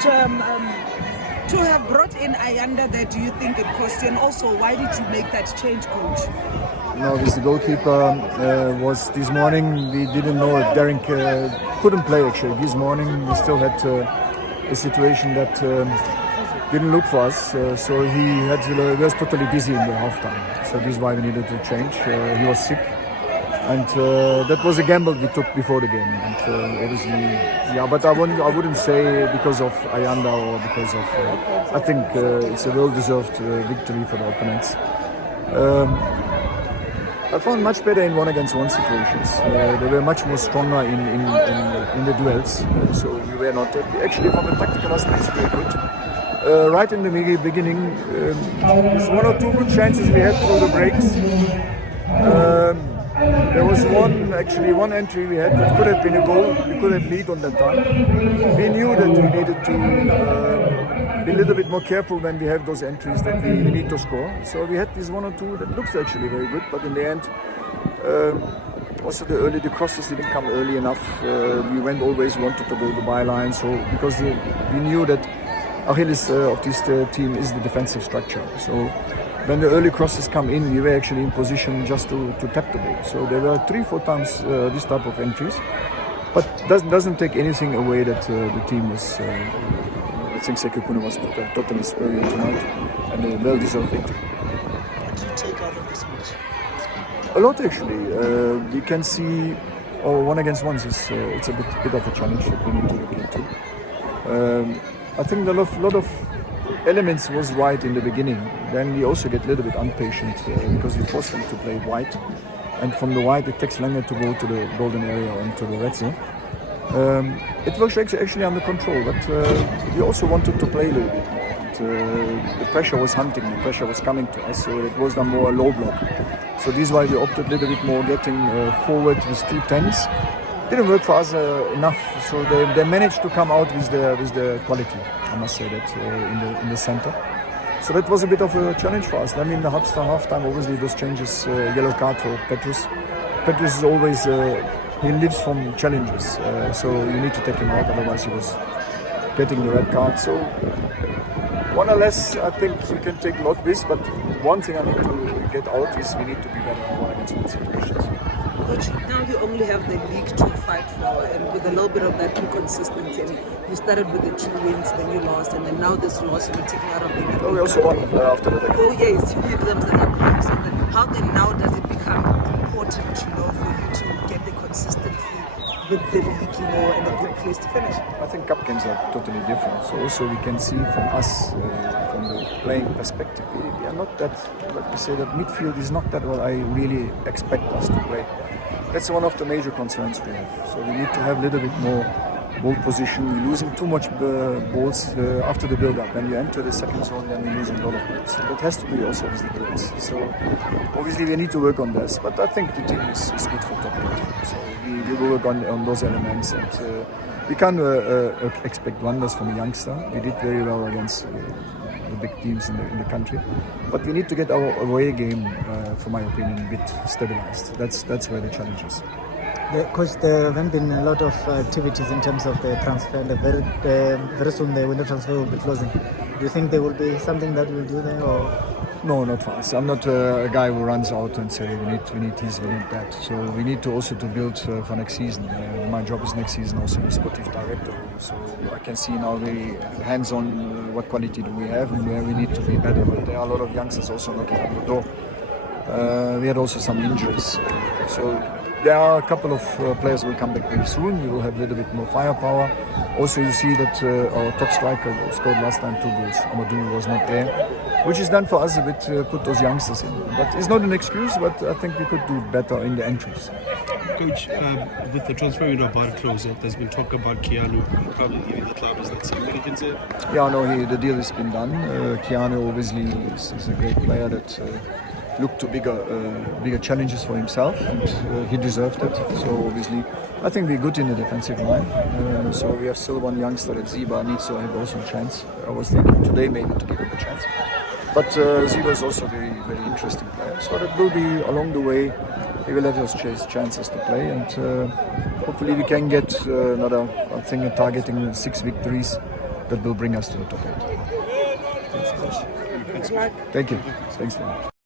Coach, to have brought in Ayanda there, do you think it cost you? And also, why did you make that change, Coach? No, with the goalkeeper was this morning. We didn't know if Derek couldn't play actually. This morning we still had a situation that didn't look for us. So he was totally busy in the halftime. So this is why we needed to change. He was sick. And that was a gamble we took before the game. And obviously, yeah, but I wouldn't say because of Ayanda or because of. I think it's a well-deserved victory for the opponents. I found much better in one-against-one situations. They were much more stronger in the duels. So we were not. Actually, from a tactical aspect, we were good. Right in the beginning, one or two good chances we had through the breaks. There was one entry we had that could have been a goal. We could have lead on that time. We knew that we needed to be a little bit more careful when we have those entries that we need to score. So we had this one or two that looks actually very good, but in the end, also the crosses didn't come early enough. We wanted to go the byline, so because we knew that Achilles of this team is the defensive structure. So when the early crosses come in, we were actually in position just to tap the ball. So there were 3-4 times this type of entries, but doesn't take anything away that the team was. I think Sekhukhune was totally superior tonight and a well-deserved victory. What did you take out of this match? A lot actually. We can see one-against-ones it's a bit of a challenge that we need to look into. I think a lot of elements was right in the beginning. Then we also get a little bit impatient because we force them to play wide, and from the wide it takes longer to go to the golden area and to the red zone. It was actually under control, but we also wanted to play a little bit more. And, the pressure was hunting, the pressure was coming to us, so it was then more a low block. So this is why we opted a little bit more getting forward with 2 10s. Didn't work for us enough, so they managed to come out with the quality. I must say that in the center. So that was a bit of a challenge for us. Then in the halftime, obviously those changes, yellow card for Petrus. Petrus is always he lives from challenges, so you need to take him out, otherwise he was getting the red card. So one or less, I think we can take a lot with, but one thing I need to get out is we need to be better in one-against-one situations. Coach, now you only have the league to fight for, and with a little bit of that inconsistency. You started with the 2 wins, then you lost, and then now this loss you're taking out of the Nedbank Cup. No, we also won after that. Oh yes, you beat them. So then how then now does it become important, for you to get the consistency with the league, and a good place to finish? I think cup games are totally different. So also we can see from us, from the playing perspective, we are not that. Let me say that midfield is not that what I really expect us to play. That's one of the major concerns we have. So we need to have a little bit more ball position. We're losing too much balls after the build-up. When you enter the second zone, then we're losing a lot of balls. So that has to be also with the goals. So obviously we need to work on this. But I think the team is good for top 8. So we will work on those elements. And we can't expect wonders from a youngster. We did very well against the big teams in the country. But we need to get our away game, for my opinion, a bit stabilized. That's where the challenge is. Coach, there haven't been a lot of activities in terms of the transfer. And very soon the window transfer will be closing. Do you think there will be something that will do there, or? No, not for us. I'm not a guy who runs out and say we need this, we need that. So we need to also build for next season. My job is next season also the sportive director. So I can see now very hands-on what quality do we have and where we need to be better. But there are a lot of youngsters also knocking on the door. We had also some injuries. So there are a couple of players who will come back very soon. We will have a little bit more firepower. Also, you see that our top striker scored last time 2 goals. Amadou was not there, which is done for us a bit to put those youngsters in. But it's not an excuse, but I think we could do better in the entries. Coach, with the transfer window about to close, there's been talk about Keanu probably leaving the club. Is that something you can say? Yeah, no, the deal has been done. Keanu obviously is a great player that looked to bigger challenges for himself, and he deserved it. So obviously, I think we're good in the defensive line. So we have still one youngster that Ziba needs to have also a chance. I was thinking today maybe to give him a chance. But Ziba is also a very, very interesting player. So that will be along the way. He will have those chances to play, and hopefully we can get another. I think targeting 6 victories that will bring us to the top 8. Good luck. Thank you. Thanks very much.